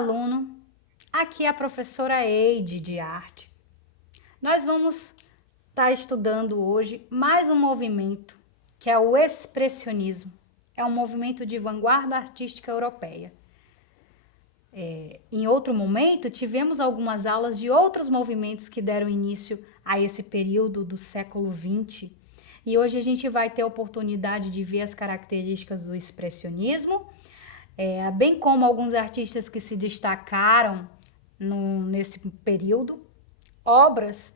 aluno, aqui é a professora Eide de arte. Nós vamos estar estudando hoje mais um movimento, que é o expressionismo. É um movimento de vanguarda artística europeia. Em outro momento, tivemos algumas aulas de outros movimentos que deram início a esse período do século XX. E hoje a gente vai ter a oportunidade de ver as características do expressionismo, bem como alguns artistas que se destacaram nesse período, obras.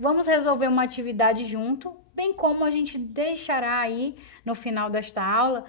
Vamos resolver uma atividade junto, bem como a gente deixará aí no final desta aula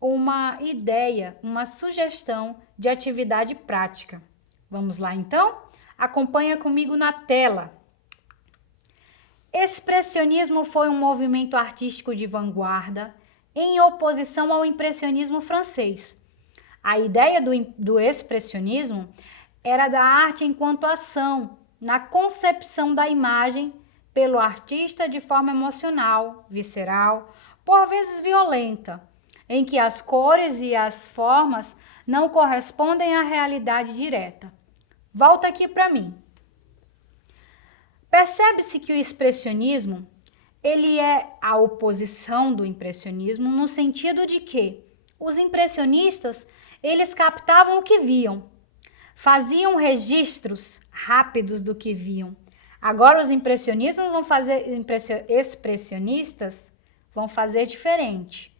uma ideia, uma sugestão de atividade prática. Vamos lá então? Acompanha comigo na tela. Expressionismo foi um movimento artístico de vanguarda em oposição ao impressionismo francês. A ideia do expressionismo era da arte enquanto ação, na concepção da imagem pelo artista de forma emocional, visceral, por vezes violenta, em que as cores e as formas não correspondem à realidade direta. Volta aqui para mim. Percebe-se que o expressionismo, ele é a oposição do impressionismo no sentido de que os impressionistas, eles captavam o que viam, faziam registros rápidos do que viam. Agora os expressionistas vão fazer diferente.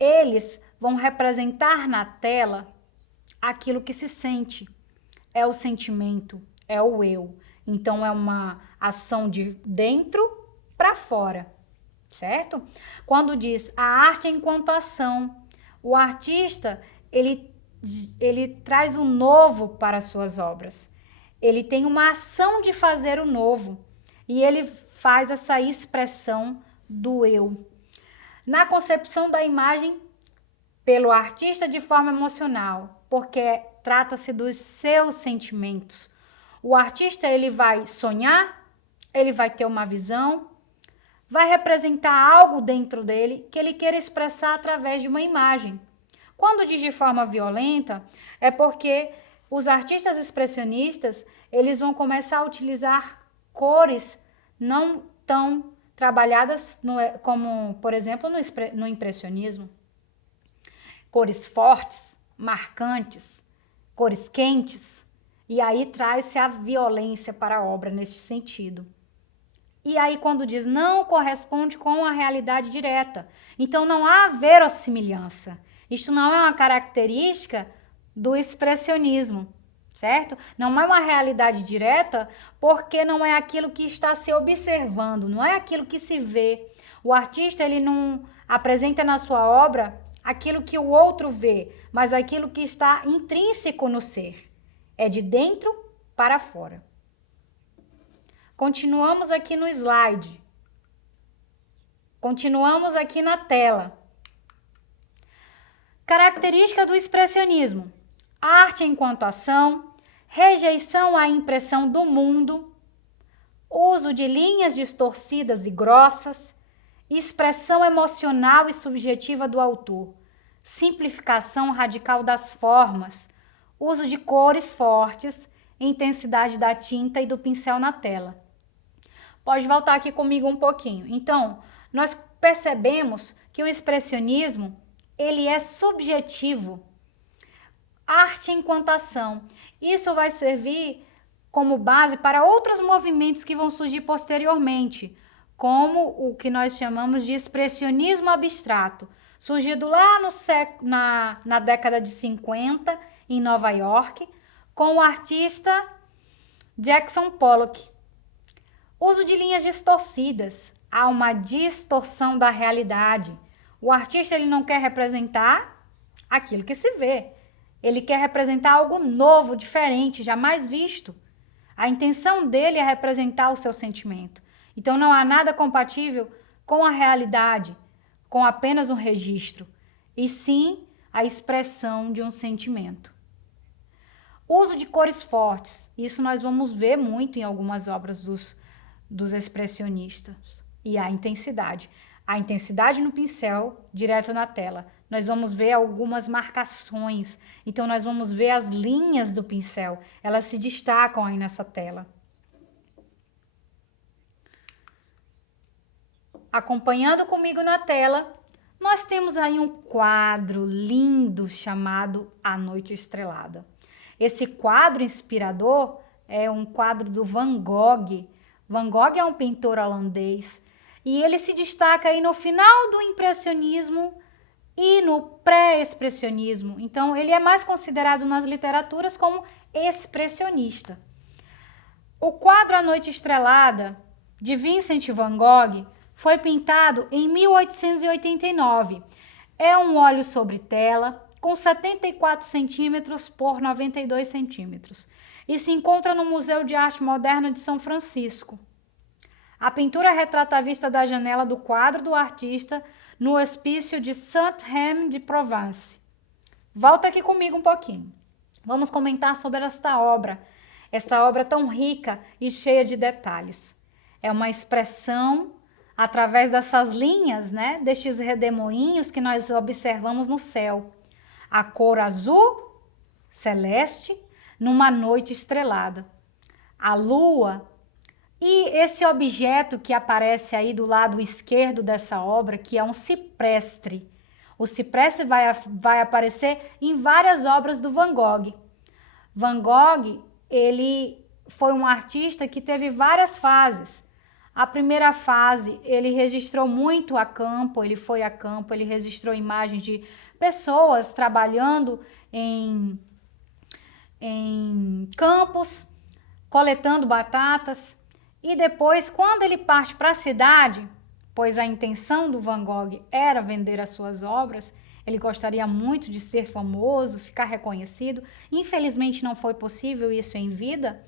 Eles vão representar na tela aquilo que se sente. É o sentimento, é o eu. Então é uma ação de dentro para fora, certo? Quando diz a arte enquanto ação, o artista, ele traz o novo para as suas obras. Ele tem uma ação de fazer o novo e ele faz essa expressão do eu. Na concepção da imagem pelo artista de forma emocional, porque trata-se dos seus sentimentos. O artista, ele vai sonhar, ele vai ter uma visão, vai representar algo dentro dele que ele queira expressar através de uma imagem. Quando diz de forma violenta, é porque os artistas expressionistas, eles vão começar a utilizar cores não tão trabalhadas como, por exemplo, no impressionismo. Cores fortes, marcantes, cores quentes. E aí traz-se a violência para a obra neste sentido. E aí quando diz não corresponde com a realidade direta. Então não há verossimilhança. Isto não é uma característica do expressionismo, certo? Não é uma realidade direta porque não é aquilo que está se observando, não é aquilo que se vê. O artista, ele não apresenta na sua obra aquilo que o outro vê, mas aquilo que está intrínseco no ser. É de dentro para fora. Continuamos aqui no slide. Continuamos aqui na tela. Característica do expressionismo: arte enquanto ação, rejeição à impressão do mundo, uso de linhas distorcidas e grossas, expressão emocional e subjetiva do autor, simplificação radical das formas, uso de cores fortes, intensidade da tinta e do pincel na tela. Pode voltar aqui comigo um pouquinho. Então, nós percebemos que o expressionismo, ele é subjetivo. Arte enquanto ação. Isso vai servir como base para outros movimentos que vão surgir posteriormente, como o que nós chamamos de expressionismo abstrato, surgido lá na década de 50, em Nova York, com o artista Jackson Pollock. Uso de linhas distorcidas. Há uma distorção da realidade. O artista, ele não quer representar aquilo que se vê. Ele quer representar algo novo, diferente, jamais visto. A intenção dele é representar o seu sentimento. Então não há nada compatível com a realidade, com apenas um registro, e sim a expressão de um sentimento. Uso de cores fortes. Isso nós vamos ver muito em algumas obras dos expressionistas. E a intensidade. A intensidade no pincel, direto na tela. nós vamos ver algumas marcações. Então, nós vamos ver as linhas do pincel. Elas se destacam aí nessa tela. Acompanhando comigo na tela, nós temos aí um quadro lindo chamado A Noite Estrelada. Esse quadro inspirador é um quadro do Van Gogh. Van Gogh é um pintor holandês e ele se destaca aí no final do impressionismo e no pré-expressionismo. Então, ele é mais considerado nas literaturas como expressionista. O quadro A Noite Estrelada, de Vincent van Gogh, foi pintado em 1889. É um óleo sobre tela com 74 centímetros por 92 centímetros e se encontra no Museu de Arte Moderna de São Francisco. A pintura retrata a vista da janela do quadro do artista no hospício de Saint-Rémy-de-Provence. Volta aqui comigo um pouquinho. Vamos comentar sobre esta obra tão rica e cheia de detalhes. É uma expressão através dessas linhas, né, destes redemoinhos que nós observamos no céu. A cor azul celeste numa noite estrelada. A lua e esse objeto que aparece aí do lado esquerdo dessa obra, que é um cipreste. O cipreste vai aparecer em várias obras do Van Gogh. Van Gogh, ele foi um artista que teve várias fases. A primeira fase, ele registrou muito a campo, ele foi a campo, ele registrou imagens de pessoas trabalhando em campos, coletando batatas. E depois, quando ele parte para a cidade, pois a intenção do Van Gogh era vender as suas obras, ele gostaria muito de ser famoso, ficar reconhecido. Infelizmente não foi possível isso em vida.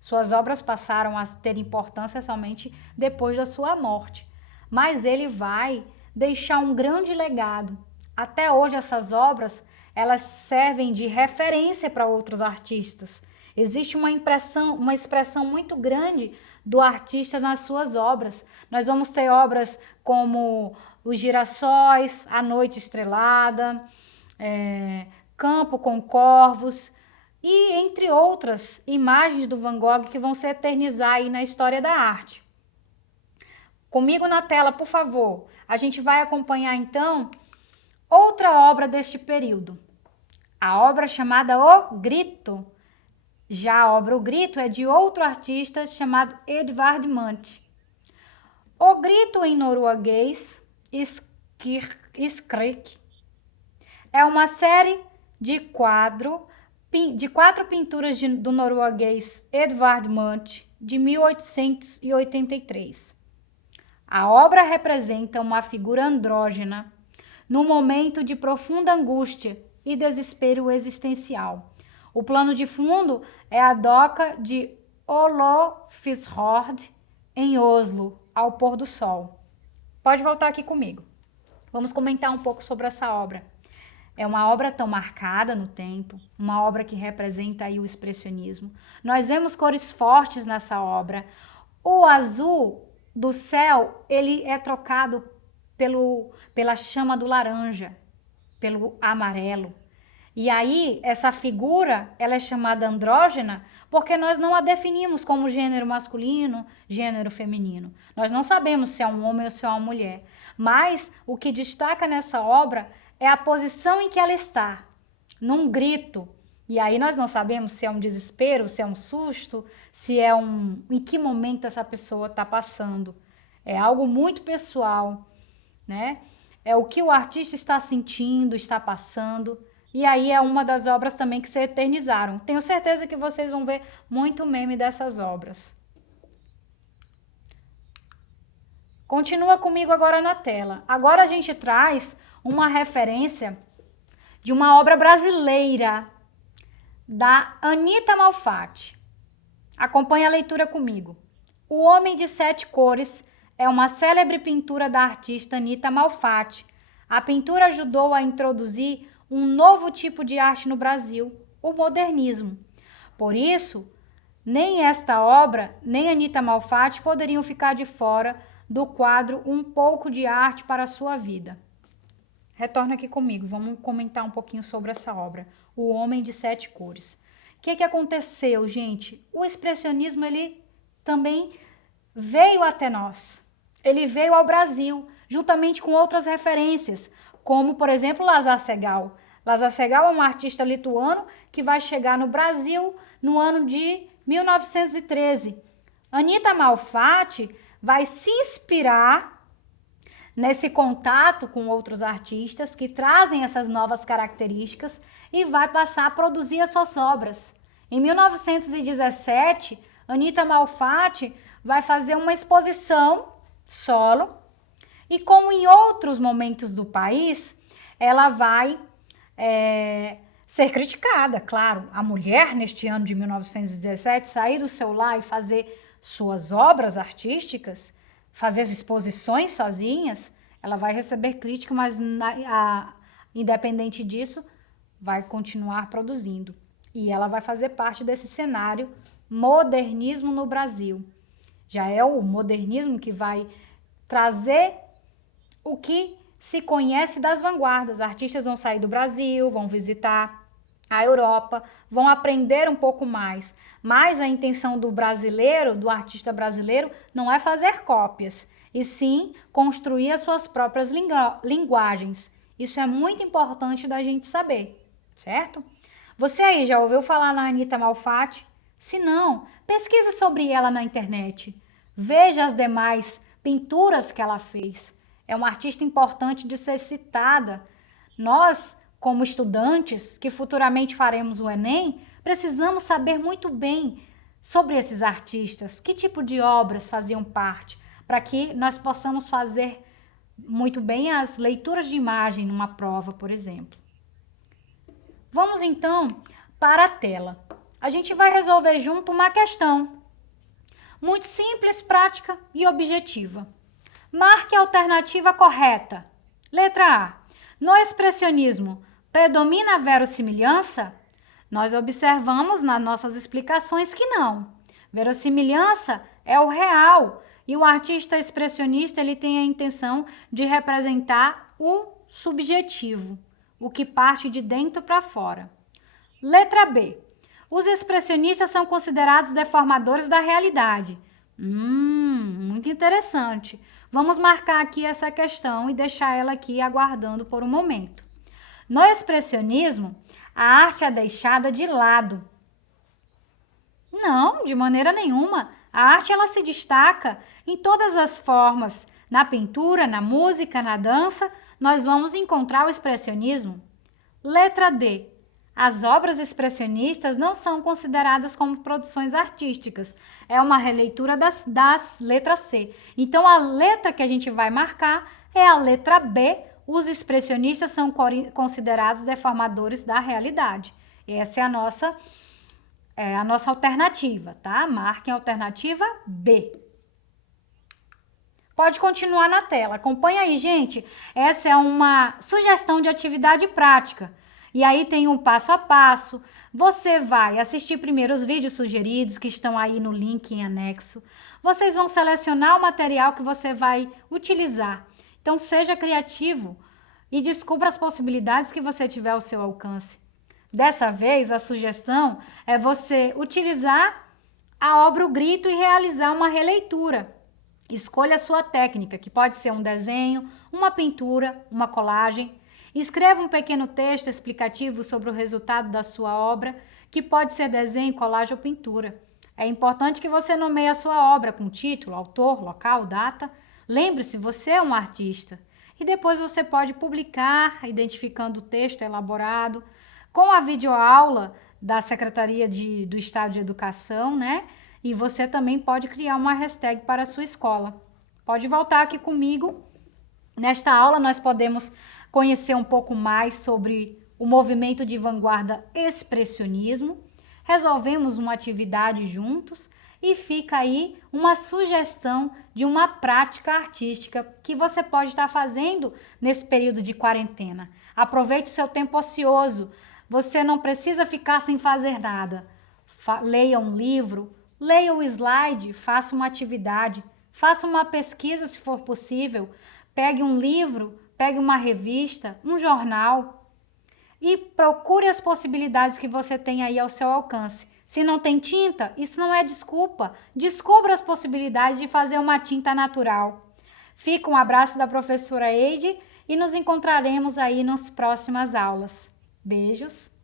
Suas obras passaram a ter importância somente depois da sua morte. Mas ele vai deixar um grande legado. Até hoje essas obras, elas servem de referência para outros artistas. Existe uma expressão muito grande do artista nas suas obras. Nós vamos ter obras como Os Girassóis, A Noite Estrelada, Campo com Corvos, e entre outras imagens do Van Gogh que vão se eternizar aí na história da arte. Comigo na tela, por favor. A gente vai acompanhar então outra obra deste período. A obra chamada O Grito. Já a obra O Grito é de outro artista chamado Edvard Munch. O Grito em norueguês, Skrik, é uma série de quatro pinturas do norueguês Edvard Munch, de 1883. A obra representa uma figura andrógena num momento de profunda angústia e desespero existencial. O plano de fundo é a doca de Olofsfjord, em Oslo, ao pôr do sol. Pode voltar aqui comigo. Vamos comentar um pouco sobre essa obra. É uma obra tão marcada no tempo, uma obra que representa aí o expressionismo. Nós vemos cores fortes nessa obra. O azul do céu, ele é trocado pela chama do laranja, pelo amarelo. E aí, essa figura, ela é chamada andrógena porque nós não a definimos como gênero masculino, gênero feminino. Nós não sabemos se é um homem ou se é uma mulher. Mas o que destaca nessa obra é a posição em que ela está, num grito. E aí nós não sabemos se é um desespero, se é um susto, se é em que momento essa pessoa está passando. É algo muito pessoal, né? É o que o artista está sentindo, está passando. E aí é uma das obras também que se eternizaram. Tenho certeza que vocês vão ver muito meme dessas obras. Continua comigo agora na tela. Agora a gente traz uma referência de uma obra brasileira, da Anita Malfatti. Acompanhe a leitura comigo. O Homem de Sete Cores é uma célebre pintura da artista Anita Malfatti. A pintura ajudou a introduzir um novo tipo de arte no Brasil, o modernismo. Por isso, nem esta obra, nem Anita Malfatti poderiam ficar de fora do quadro Um Pouco de Arte para a Sua Vida. Retorna aqui comigo, vamos comentar um pouquinho sobre essa obra, O Homem de Sete Cores. O que aconteceu, gente? O expressionismo, ele também veio até nós. Ele veio ao Brasil, juntamente com outras referências, como, por exemplo, Lazar Segal. Lazar Segal é um artista lituano que vai chegar no Brasil no ano de 1913. Anita Malfatti vai se inspirar nesse contato com outros artistas que trazem essas novas características e vai passar a produzir as suas obras. Em 1917, Anita Malfatti vai fazer uma exposição solo e, como em outros momentos do país, ela vai ser criticada, claro. A mulher, neste ano de 1917, sair do seu lar e fazer suas obras artísticas, fazer as exposições sozinhas, ela vai receber crítica, mas independente disso, vai continuar produzindo. E ela vai fazer parte desse cenário modernismo no Brasil. Já é o modernismo que vai trazer o que se conhece das vanguardas. Artistas vão sair do Brasil, vão visitar a Europa, vão aprender um pouco mais. Mas a intenção do brasileiro, do artista brasileiro, não é fazer cópias, e sim construir as suas próprias linguagens. Isso é muito importante da gente saber, certo? Você aí já ouviu falar na Anita Malfatti? Se não, pesquise sobre ela na internet. Veja as demais pinturas que ela fez. É uma artista importante de ser citada. Nós, como estudantes, que futuramente faremos o Enem, precisamos saber muito bem sobre esses artistas, que tipo de obras faziam parte, para que nós possamos fazer muito bem as leituras de imagem numa prova, por exemplo. Vamos então para a tela. A gente vai resolver junto uma questão muito simples, prática e objetiva. Marque a alternativa correta. Letra A. No expressionismo, predomina a verossimilhança? Nós observamos nas nossas explicações que não. Verossimilhança é o real e o artista expressionista ele tem a intenção de representar o subjetivo, o que parte de dentro para fora. Letra B. Os expressionistas são considerados deformadores da realidade. Muito interessante. Vamos marcar aqui essa questão e deixar ela aqui aguardando por um momento. No expressionismo, a arte é deixada de lado. Não, de maneira nenhuma. A arte ela se destaca em todas as formas. Na pintura, na música, na dança, nós vamos encontrar o expressionismo. Letra D. As obras expressionistas não são consideradas como produções artísticas. É uma releitura das letras C. Então, a letra que a gente vai marcar é a letra B. Os expressionistas são considerados deformadores da realidade. Essa é a nossa alternativa, tá? Marquem a alternativa B. Pode continuar na tela. Acompanha aí, gente. Essa é uma sugestão de atividade prática. E aí tem um passo a passo. Você vai assistir primeiro os vídeos sugeridos que estão aí no link em anexo. Vocês vão selecionar o material que você vai utilizar. Então, seja criativo e descubra as possibilidades que você tiver ao seu alcance. Dessa vez, a sugestão é você utilizar a obra O Grito e realizar uma releitura. Escolha a sua técnica, que pode ser um desenho, uma pintura, uma colagem. Escreva um pequeno texto explicativo sobre o resultado da sua obra, que pode ser desenho, colagem ou pintura. É importante que você nomeie a sua obra com título, autor, local, data. Lembre-se, você é um artista. E depois você pode publicar, identificando o texto elaborado, com a videoaula da Secretaria do Estado de Educação, né? E você também pode criar uma hashtag para a sua escola. Pode voltar aqui comigo. Nesta aula nós podemos conhecer um pouco mais sobre o movimento de vanguarda expressionismo. Resolvemos uma atividade juntos e fica aí uma sugestão de uma prática artística que você pode estar fazendo nesse período de quarentena. Aproveite o seu tempo ocioso. Você não precisa ficar sem fazer nada. Leia um livro, leia o slide, faça uma atividade, faça uma pesquisa se for possível, pegue um livro, pegue uma revista, um jornal e procure as possibilidades que você tem aí ao seu alcance. Se não tem tinta, isso não é desculpa. Descubra as possibilidades de fazer uma tinta natural. Fica um abraço da professora Eide e nos encontraremos aí nas próximas aulas. Beijos!